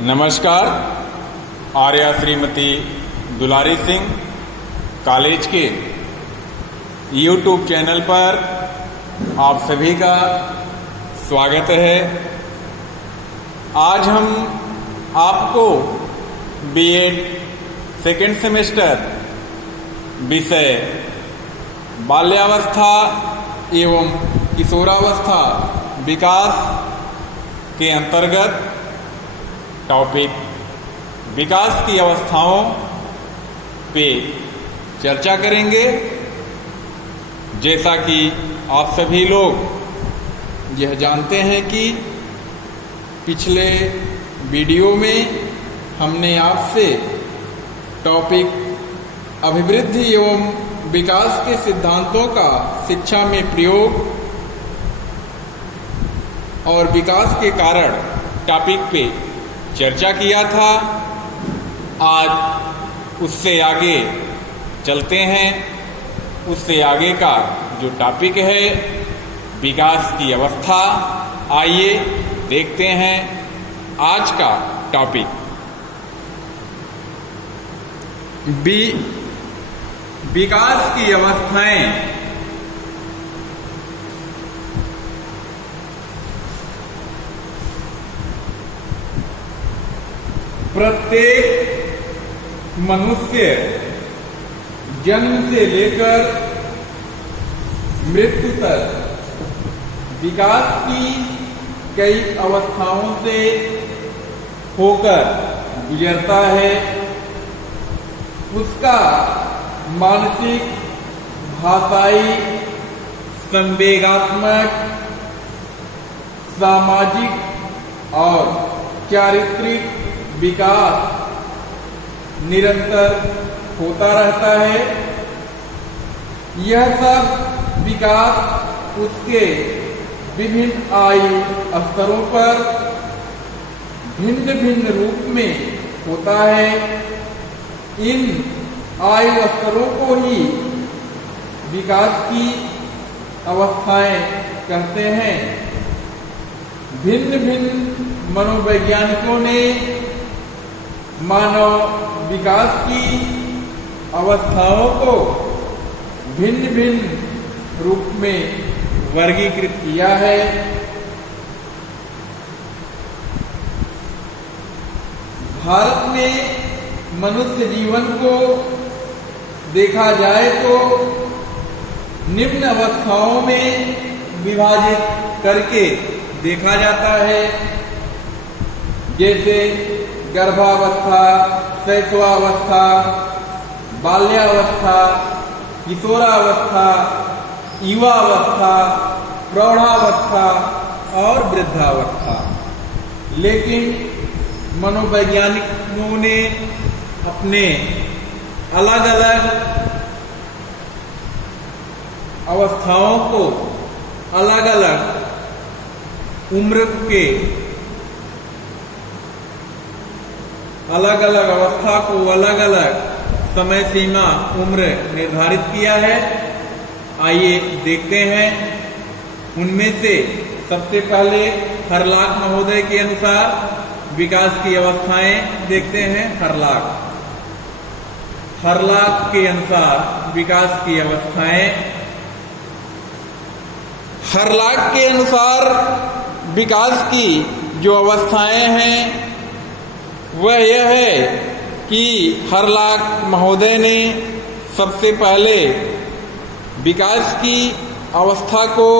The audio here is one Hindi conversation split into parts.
नमस्कार। आर्या श्रीमती दुलारी सिंह कॉलेज के YouTube चैनल पर आप सभी का स्वागत है। आज हम आपको बीएड सेकेंड सेमेस्टर विषय बाल्यावस्था एवं किशोरावस्था विकास के अंतर्गत टॉपिक विकास की अवस्थाओं पे चर्चा करेंगे। जैसा कि आप सभी लोग यह जानते हैं कि पिछले वीडियो में हमने आपसे टॉपिक अभिवृद्धि एवं विकास के सिद्धांतों का शिक्षा में प्रयोग और विकास के कारण टॉपिक पे चर्चा किया था। आज उससे आगे चलते हैं। उससे आगे का जो टॉपिक है विकास की अवस्था, आइए देखते हैं आज का टॉपिक। विकास की अवस्थाएं प्रत्येक मनुष्य जन्म से लेकर मृत्यु तक विकास की कई अवस्थाओं से होकर गुजरता है। उसका मानसिक, भाषाई, संवेगात्मक, सामाजिक और चारित्रिक विकास निरंतर होता रहता है। यह सब विकास उसके विभिन्न आयु स्तरों पर भिन्न भिन्न रूप में होता है। इन आयु स्तरों को ही विकास की अवस्थाएं कहते हैं। भिन्न भिन्न मनोवैज्ञानिकों ने मानव विकास की अवस्थाओं को भिन्न भिन्न रूप में वर्गीकृत किया है। भारत में मनुष्य जीवन को देखा जाए तो निम्न अवस्थाओं में विभाजित करके देखा जाता है, जैसे गर्भावस्था, शैशवावस्था, बाल्यावस्था, किशोरावस्था, युवावस्था, प्रौढ़ावस्था और वृद्धावस्था। लेकिन मनोवैज्ञानिकों ने अपने अलग अलग अवस्थाओं को अलग अलग उम्र के अलग अलग अवस्था को अलग अलग समय सीमा उम्र निर्धारित किया है। आइए देखते हैं। उनमें से सबसे पहले हरलाक महोदय के अनुसार विकास की अवस्थाएं देखते हैं। हरलाक के अनुसार विकास की अवस्थाएं। हरलाक के अनुसार विकास की जो अवस्थाएं हैं वह यह है कि हरलाक महोदय ने सबसे पहले विकास की अवस्था को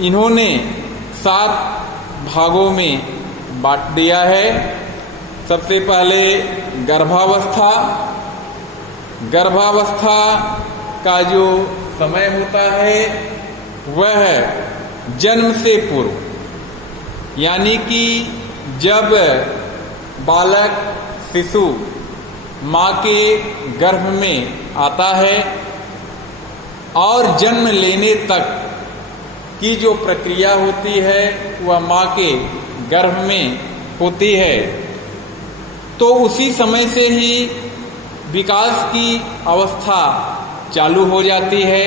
इन्होंने 7 भागों में बांट दिया है। सबसे पहले गर्भावस्था। गर्भावस्था का जो समय होता है वह जन्म से पूर्व, यानी कि जब बालक शिशु माँ के गर्भ में आता है और जन्म लेने तक की जो प्रक्रिया होती है वह माँ के गर्भ में होती है, तो उसी समय से ही विकास की अवस्था चालू हो जाती है।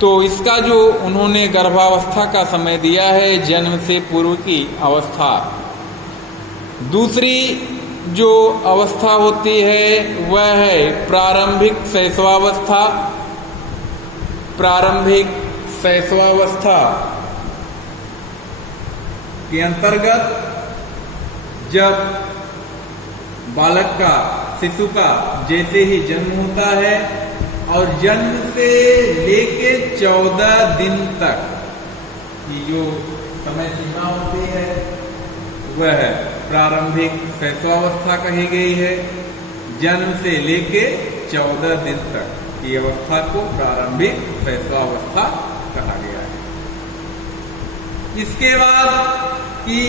तो इसका जो उन्होंने गर्भावस्था का समय दिया है, जन्म से पूर्व की अवस्था, दूसरी जो अवस्था होती है वह है प्रारंभिक शैशवावस्था। प्रारंभिक शैशवावस्था के अंतर्गत जब बालक का, शिशु का जैसे ही जन्म होता है और जन्म से लेके 14 दिन तक की जो समय सीमा होती है वह प्रारंभिक शैशवावस्था कही गई है। जन्म से लेके 14 दिन तक की अवस्था को प्रारंभिक शैशवावस्था कहा गया है। इसके बाद की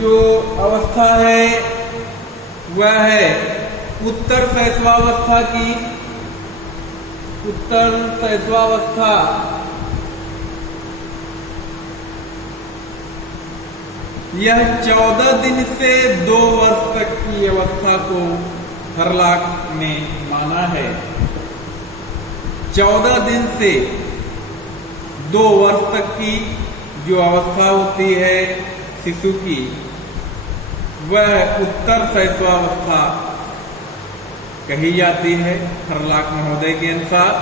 जो अवस्था है वह है उत्तर शैशवावस्था की। उत्तर शैशवावस्था यह 14 दिन से 2 वर्ष तक की अवस्था को हरलाख में माना है। 14 दिन से 2 वर्ष तक की जो अवस्था होती है शिशु की वह उत्तर शैशवावस्था कही जाती है हरलाख महोदय के अनुसार।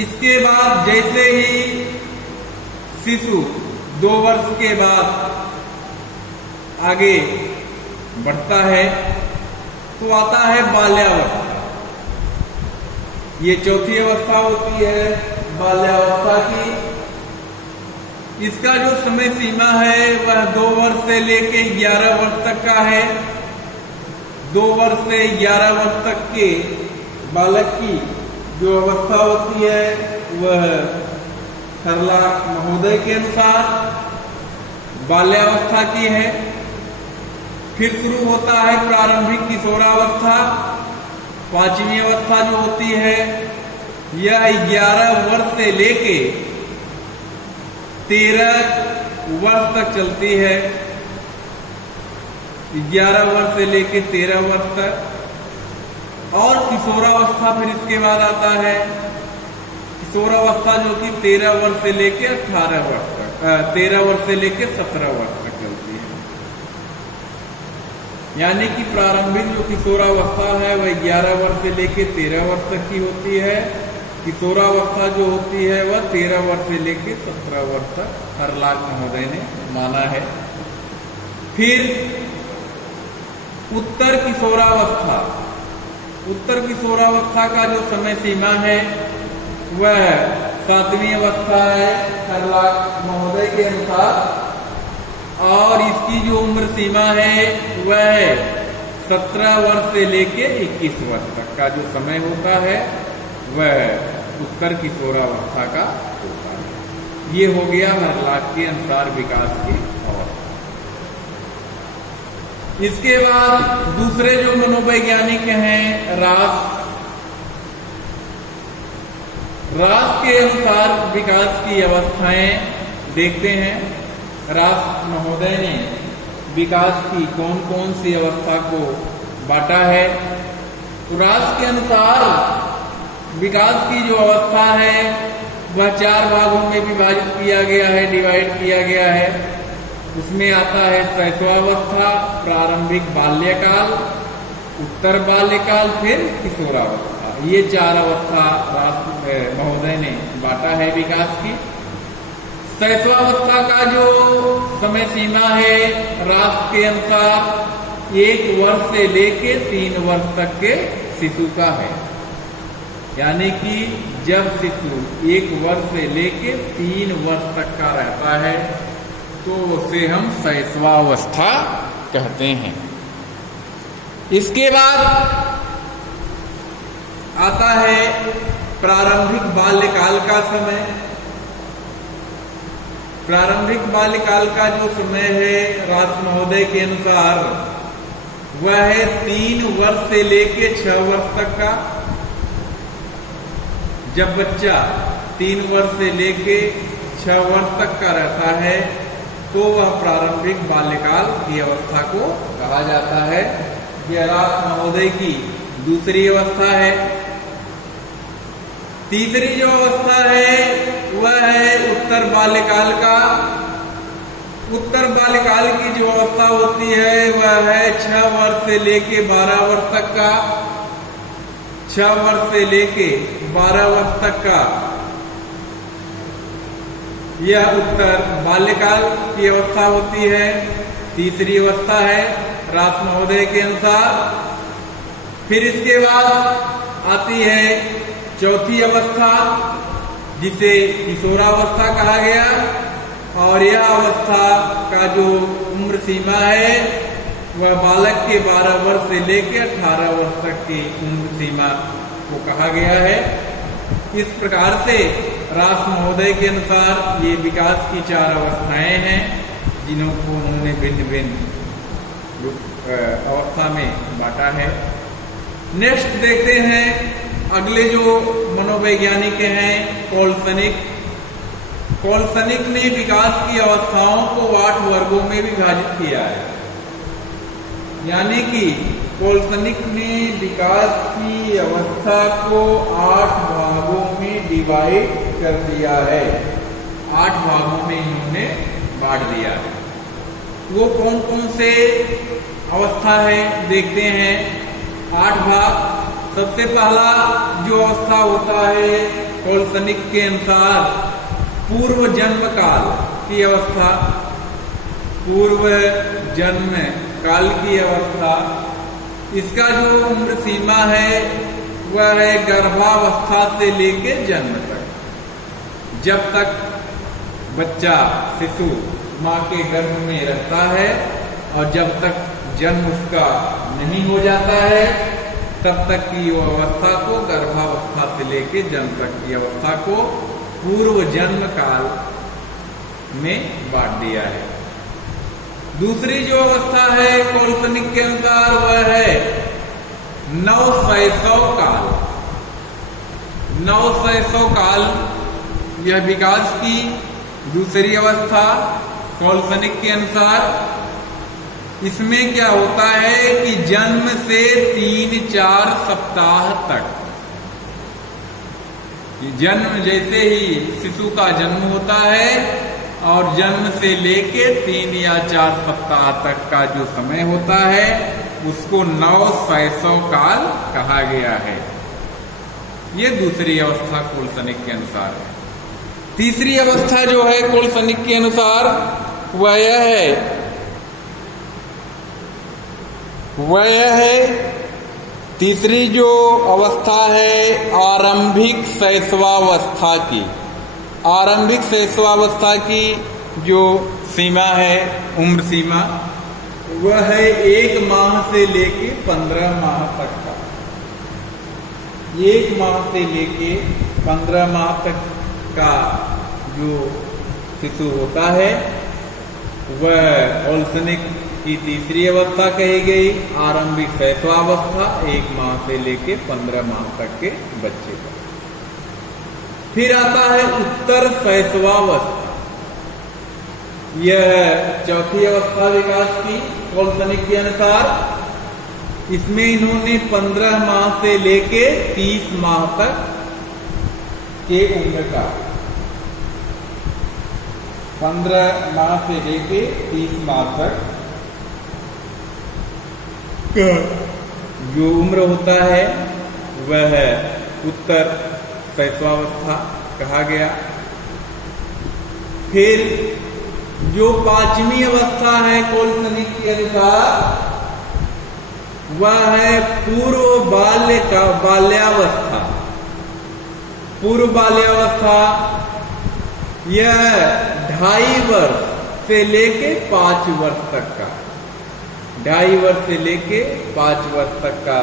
इसके बाद जैसे ही शिशु 2 वर्ष के बाद आगे बढ़ता है तो आता है बाल्यावस्था। ये चौथी अवस्था होती है बाल्यावस्था की। इसका जो समय सीमा है वह 2 वर्ष से लेके 11 वर्ष तक का है। 2 वर्ष से 11 वर्ष तक के बालक की जो अवस्था होती है वह हरलाख महोदय के अनुसार बाल्यावस्था की है। फिर शुरू होता है प्रारंभिक किशोरावस्था। 5वीं अवस्था जो होती है यह 11 वर्ष से लेके 13 वर्ष तक चलती है। 11 वर्ष से लेके 13 वर्ष तक। और किशोरावस्था फिर इसके बाद आता है। किशोरावस्था जो कि 13 वर्ष से लेके 18 वर्ष तक 13 वर्ष से लेके 17 वर्ष तक चलती है। यानी कि प्रारंभिक जो किशोरावस्था है वह 11 वर्ष से लेके 13 वर्ष तक की होती है। किशोरावस्था जो होती है वह 13 वर्ष से लेके 17 वर्ष तक हरलाख महोदय ने माना है। फिर उत्तर किशोरावस्था। उत्तर किशोरावस्था का जो समय सीमा है वह 7वीं अवस्था है हरलाख महोदय के अनुसार। और इसकी जो उम्र सीमा है वह 17 वर्ष से लेके 21 वर्ष तक का जो समय होता है वह उत्तर किशोरावस्था का होता है। ये हो गया हरलाख के अनुसार विकास की अवस्था। इसके बाद दूसरे जो मनोवैज्ञानिक हैं रास के अनुसार विकास की अवस्थाएं देखते हैं। रास महोदय ने विकास की कौन कौन सी अवस्था को बांटा है। तो रास के अनुसार विकास की जो अवस्था है वह 4 भागों में विभाजित किया गया है, डिवाइड किया गया है। उसमें आता है शैशवावस्था, प्रारंभिक बाल्यकाल, उत्तर बाल्यकाल, फिर किशोरावस्था। ये 4 अवस्था रास महोदय ने बांटा है विकास की। शैशवावस्था का जो समय सीमा है रास के अनुसार 1 वर्ष से लेके 3 वर्ष तक के शिशु का है। यानी कि जब शिशु 1 वर्ष से लेके 3 वर्ष तक का रहता है तो उसे हम शैशवावस्था कहते हैं। इसके बाद आता है प्रारंभिक बाल्यकाल का समय। प्रारंभिक बाल्यकाल का जो समय है रास महोदय के अनुसार वह है 3 वर्ष से लेके 6 वर्ष तक का। जब बच्चा 3 वर्ष से लेके 6 वर्ष तक का रहता है तो वह प्रारंभिक बाल्यकाल की अवस्था को कहा जाता है। यह रास महोदय की दूसरी अवस्था है। तीसरी जो अवस्था है वह है उत्तर बाल्यकाल का। उत्तर बाल्यकाल की जो अवस्था होती है वह है 6 वर्ष से लेके 12 वर्ष तक का। 6 वर्ष से लेके 12 वर्ष तक का यह उत्तर बाल्यकाल की अवस्था होती है। तीसरी अवस्था है रास महोदय के अनुसार। फिर इसके बाद आती है चौथी अवस्था, जिसे किशोरावस्था कहा गया। और यह अवस्था का जो उम्र सीमा है वह बालक के 12 वर्ष से लेकर 18 वर्ष तक की उम्र सीमा को कहा गया है। इस प्रकार से रास महोदय के अनुसार ये विकास की 4 अवस्थाएं हैं, जिनको उन्होंने भिन्न भिन्न अवस्था में बांटा है। नेक्स्ट देखते हैं अगले जो मनोवैज्ञानिक हैं कोलसनिक। कोलसनिक ने विकास की अवस्थाओं को 8 वर्गों में विभाजित किया है। यानी कि कोलसनिक ने विकास की अवस्था को 8 भागों में डिवाइड कर दिया है। 8 भागों में इन्होंने बांट दिया है। वो कौन कौन से अवस्था है देखते हैं। 8 भाग। सबसे पहला जो अवस्था होता है कोलसनिक के अनुसार पूर्व जन्म काल की अवस्था। पूर्व जन्म काल की अवस्था, इसका जो उम्र सीमा है वह है गर्भावस्था से लेकर जन्म तक। जब तक बच्चा शिशु मां के गर्भ में रहता है और जब तक जन्म उसका नहीं हो जाता है, तब तक की वो अवस्था को गर्भावस्था से लेकर जन्म तक की अवस्था को पूर्व जन्म काल में बांट दिया है। दूसरी जो अवस्था है कोलसनिक के अनुसार वह है नवशैशव काल। नवशैशव काल यह विकास की दूसरी अवस्था कोलसनिक के अनुसार। इसमें क्या होता है कि जन्म से 3-4 सप्ताह तक, जन्म जैसे ही शिशु का जन्म होता है और जन्म से लेके 3 या 4 सप्ताह तक का जो समय होता है उसको नवशैशव काल कहा गया है। ये दूसरी अवस्था कोलसनिक के अनुसार है। तीसरी अवस्था जो है कोलसनिक के अनुसार वह है तीसरी जो अवस्था है आरंभिक शैशवावस्था की। आरंभिक शैशवावस्था की जो सीमा है, उम्र सीमा, वह है 1 माह से लेके 15 माह तक का। 1 माह से लेके 15 माह तक का जो शिशु होता है वह कोलसनिक की तीसरी अवस्था कही गई। आरंभिक शैशवावस्था 1 माह से लेके 15 माह तक के बच्चे का। फिर आता है उत्तर शैशवावस्था। यह चौथी अवस्था विकास की कोलसनिक के अनुसार। इसमें इन्होंने 15 माह से लेके 30 माह तक के उम्र का, 15 माह से लेके 30 माह तक जो उम्र होता है वह उत्तर शैशवावस्था कहा गया। फिर जो 5वीं अवस्था है कोलसनिक के अनुसार वह है पूर्व बाल्यावस्था। पूर्व बाल्यावस्था यह 2.5 वर्ष से लेके 5 वर्ष तक का, 2.5 वर्ष से लेके 5 वर्ष तक का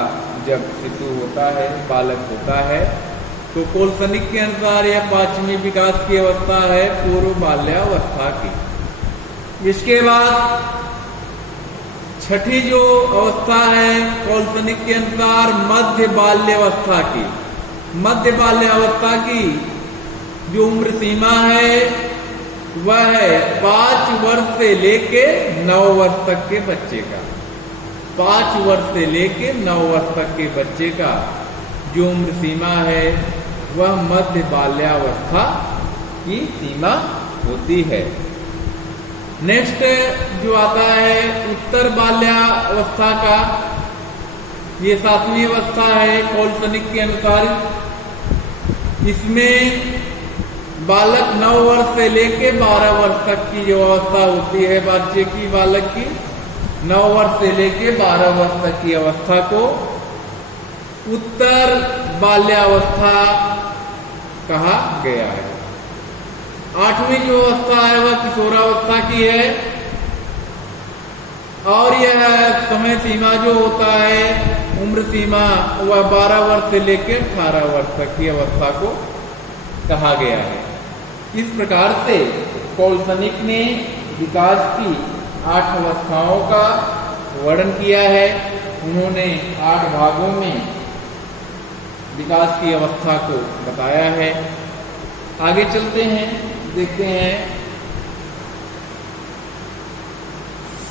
जब शिशु होता है, बालक होता है, तो कोलसनिक के अनुसार यह 5वीं विकास की अवस्था है पूर्व बाल्यावस्था की। इसके बाद 6ठी जो अवस्था है कोलसनिक के अनुसार मध्य बाल्यावस्था की। मध्य बाल्यावस्था की जो उम्र सीमा है वह है 5 वर्ष से लेके 9 वर्ष तक के बच्चे का। 5 वर्ष से लेके 9 वर्ष तक के बच्चे का जो उम्र सीमा है वह मध्य बाल्यावस्था की सीमा होती है। नेक्स्ट जो आता है उत्तर बाल्यावस्था का, ये 7वीं अवस्था है कोलसनिक के अनुसार। इसमें बालक 9 वर्ष से लेके 12 वर्ष तक की जो अवस्था होती है बच्चे की, बालक की 9 वर्ष से लेके 12 वर्ष तक की अवस्था को उत्तर बाल्यावस्था कहा गया है। 8वीं जो अवस्था है वह किशोरावस्था की है, और यह समय सीमा जो होता है, उम्र सीमा, वह 12 वर्ष से लेकर 18 वर्ष तक की अवस्था को कहा गया है। इस प्रकार से कोलसनिक ने विकास की 8 अवस्थाओं का वर्णन किया है। उन्होंने 8 भागों में विकास की अवस्था को बताया है। आगे चलते हैं, देखते हैं।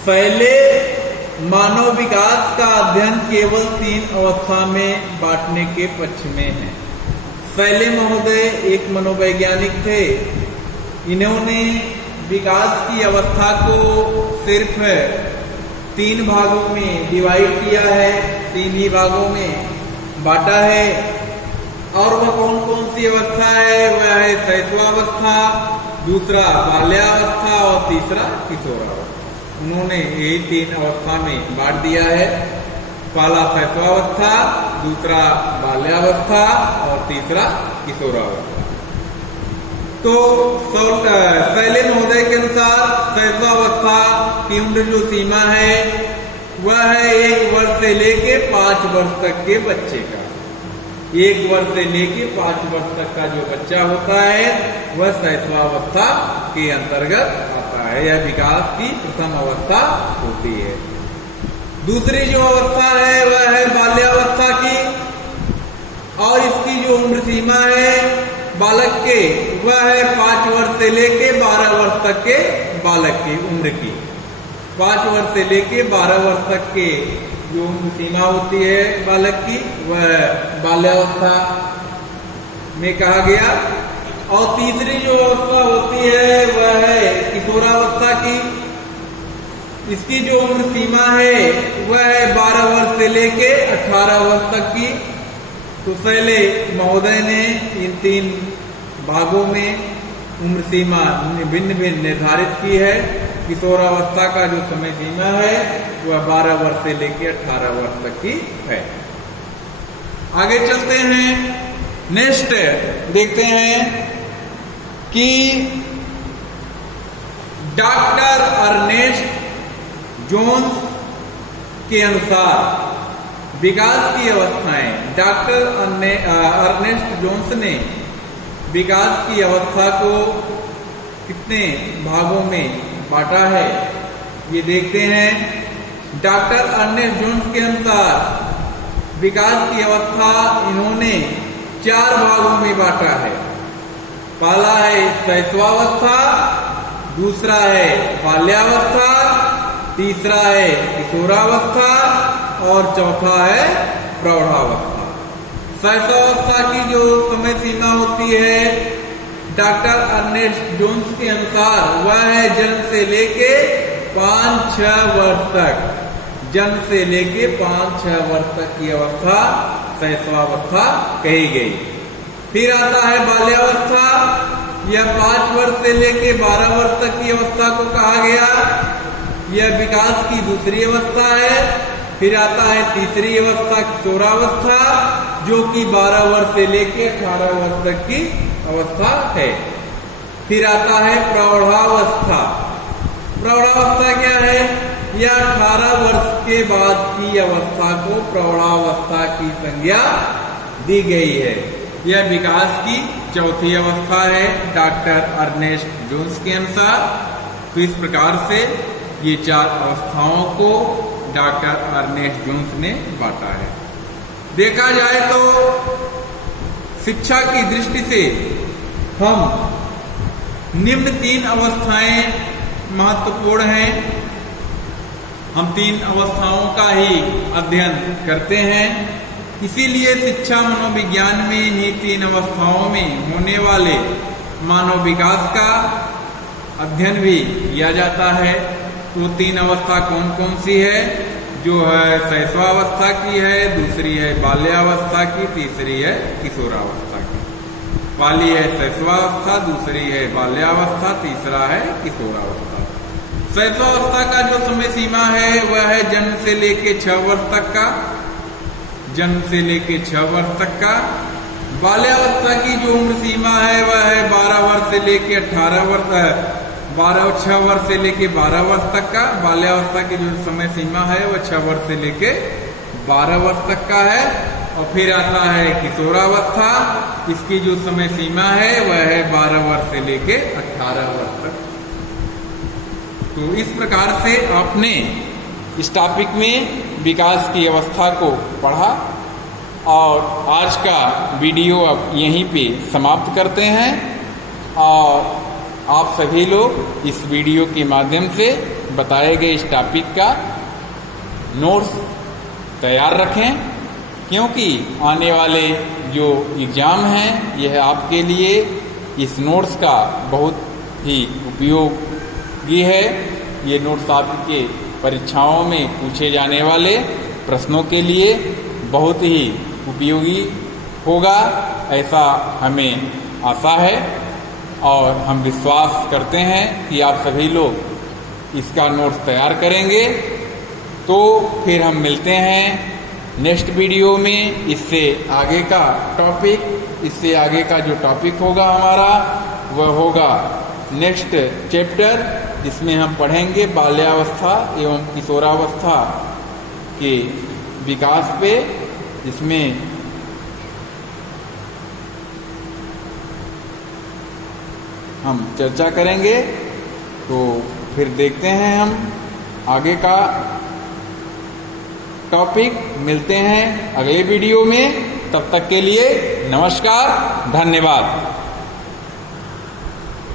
पहले मानव विकास का अध्ययन केवल 3 अवस्था में बांटने के पक्ष में है। पहले महोदय एक मनोवैज्ञानिक थे। इन्होंने विकास की अवस्था को सिर्फ 3 भागों में डिवाइड किया है, 3 ही भागों में बांटा है। और वह कौन कौन सी अवस्था है? वह है शैशवावस्था, दूसरा बाल्यावस्था और तीसरा किशोरावस्था। उन्होंने यही 3 अवस्था में बांट दिया है। पहला शैशवावस्था, दूसरा बाल्यावस्था और तीसरा किशोरावस्था। तो शैले महोदय के अनुसार शैशवावस्था की उम्र जो सीमा है वह है 1 वर्ष से लेके 5 वर्ष तक के बच्चे का। 1 वर्ष से लेके 5 वर्ष तक का जो बच्चा होता है वह शैशवावस्था के अंतर्गत आता है। यह विकास की प्रथम अवस्था होती है। दूसरी जो अवस्था है वह है बाल्यावस्था की, और इसकी जो उम्र सीमा है बालक के वह है 5 वर्ष से लेके 12 वर्ष तक के बालक की उम्र की। 5 वर्ष से लेके 12 वर्ष तक के जो उम्र सीमा होती है बालक की वह बाल्यावस्था में कहा गया। और तीसरी जो अवस्था होती है वह है किशोरावस्था की। इसकी जो उम्र सीमा है वह है 12 वर्ष से लेके 18 वर्ष तक की। तो पहले महोदय ने इन 3 भागों में उम्र सीमा भिन्न भिन्न निर्धारित की है। किशोरावस्था का जो समय सीमा है वह 12 वर्ष से लेकर 18 वर्ष तक की है। आगे चलते हैं, नेक्स्ट देखते हैं कि डॉक्टर अर्नेस्ट जोन्स के अनुसार विकास की अवस्थाएं, डॉक्टर अर्नेस्ट जोन्स ने विकास की अवस्था को कितने भागों में बांटा है ये देखते हैं। डॉक्टर अर्नेस्ट जोन्स के अनुसार विकास की अवस्था इन्होंने 4 भागों में बांटा है। पहला है शैशवावस्था, दूसरा है बाल्यावस्था, तीसरा है किशोरावस्था और चौथा है प्रौढ़ावस्था। शैशवावस्था की जो समय सीमा होती है डॉक्टर अर्नेस्ट जोन्स के अनुसार वह है जन्म से लेके 5-6 वर्ष तक। जन्म से लेके 5-6 वर्ष तक की अवस्था शैशवावस्था कही गई। फिर आता है बाल्यावस्था, यह 5 वर्ष से लेके 12 वर्ष तक की अवस्था को कहा गया। यह विकास की दूसरी अवस्था है। फिर आता है तीसरी अवस्था किशोरावस्था, जो कि 12 वर्ष से लेके 18 वर्ष तक की अवस्था है। फिर आता है प्रौढ़ावस्था। प्रौढ़ावस्था क्या है? यह 18 वर्ष के बाद की अवस्था को प्रौढ़ावस्था की संज्ञा दी गई है। यह विकास की चौथी अवस्था है डॉक्टर अर्नेस्ट जोन्स के अनुसार। तो इस प्रकार से ये 4 अवस्थाओं को डॉक्टर अर्नेस्ट जोन्स ने बांटा है। देखा जाए तो शिक्षा की दृष्टि से हम निम्न 3 अवस्थाएं महत्वपूर्ण हैं। हम 3 अवस्थाओं का ही अध्ययन करते हैं। इसीलिए शिक्षा मनोविज्ञान में इन्हीं 3 अवस्थाओं में होने वाले मानव विकास का अध्ययन भी किया जाता है। तो 3 अवस्था कौन कौन सी है? जो है शैशवावस्था की है, दूसरी है बाल्यावस्था की, तीसरी है किशोरावस्था की। पहली है शैशवावस्था, दूसरी है बाल्यावस्था, तीसरा है किशोरावस्था। शैशवावस्था का जो समय सीमा है वह है जन्म से लेके 6 वर्ष तक का, जन्म से लेके 6 वर्ष तक का। बाल्यावस्था की जो उम्र सीमा है वह है 12 वर्ष से लेके 18 वर्ष, 6 वर्ष से लेके 12 वर्ष तक का। बाल्यावस्था की जो समय सीमा है वह 6 वर्ष से लेके 12 वर्ष तक का है। और फिर आता है किशोरावस्था, इसकी जो समय सीमा है वह है 12 वर्ष से लेके 18 वर्ष तक। तो इस प्रकार से आपने इस टॉपिक में विकास की अवस्था को पढ़ा और आज का वीडियो अब यहीं पे समाप्त करते हैं। और आप सभी लोग इस वीडियो के माध्यम से बताए गए इस टॉपिक का नोट्स तैयार रखें, क्योंकि आने वाले जो एग्ज़ाम हैं यह आपके लिए इस नोट्स का बहुत ही उपयोगी है। ये नोट्स आपके परीक्षाओं में पूछे जाने वाले प्रश्नों के लिए बहुत ही उपयोगी होगा, ऐसा हमें आशा है। और हम विश्वास करते हैं कि आप सभी लोग इसका नोट्स तैयार करेंगे। तो फिर हम मिलते हैं नेक्स्ट वीडियो में। इससे आगे का टॉपिक, इससे आगे का जो टॉपिक होगा हमारा वह होगा नेक्स्ट चैप्टर, जिसमें हम पढ़ेंगे बाल्यावस्था एवं किशोरावस्था के विकास पे, जिसमें हम चर्चा करेंगे। तो फिर देखते हैं हम आगे का टॉपिक। मिलते हैं अगले वीडियो में, तब तक के लिए नमस्कार, धन्यवाद।